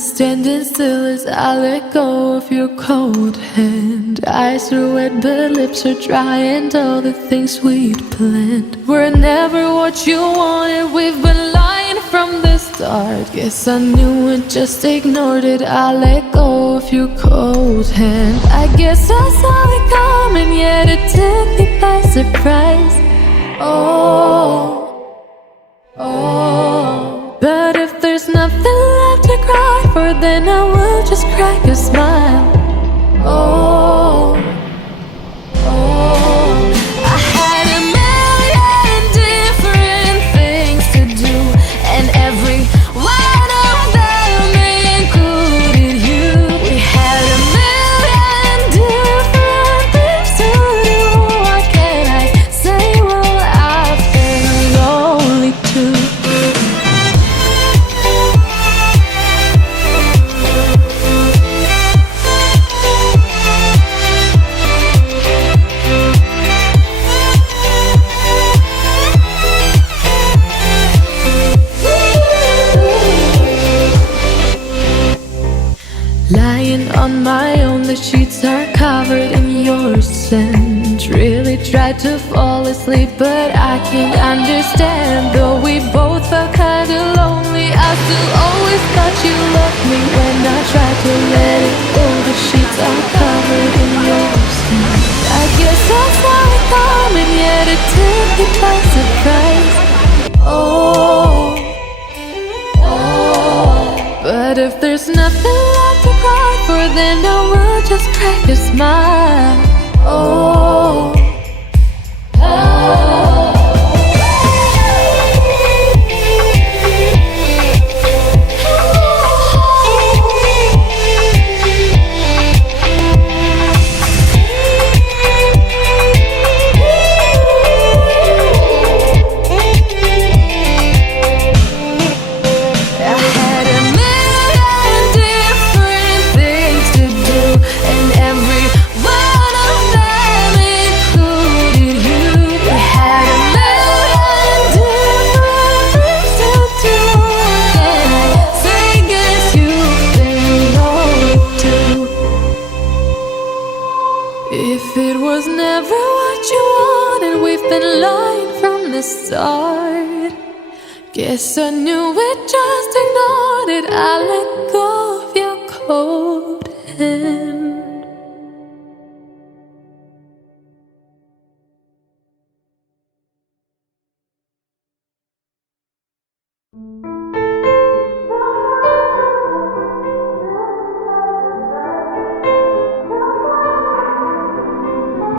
standing still as I let go of your cold hand. Eyes are wet but lips are dry, and all the things we'd planned were never what you wanted. We've been lying from the start. Guess I knew it, just ignored it. I let go of your cold hand. I guess I saw it coming, yet it took me by surprise. But if there's nothing left to cry for, then I will just crack a smile. I had a million different things to do, and every one of them included you. We had a million different things to do. What can I say? Well, I've been lonely too. Lying on my own, the sheets are covered in your scent. Really tried to fall asleep, but I can't understand. Though we both felt kinda lonely, I still always thought you loved me. When I tried to let it go, the sheets are covered in your scent. I guess I saw it coming, yet it took me by surprise. But if there's nothing left to cry for, then I will just crack a smile. If it was never what you wanted, we've been lying from the start. Guess I knew it, just ignored it. I let go of your cold hand.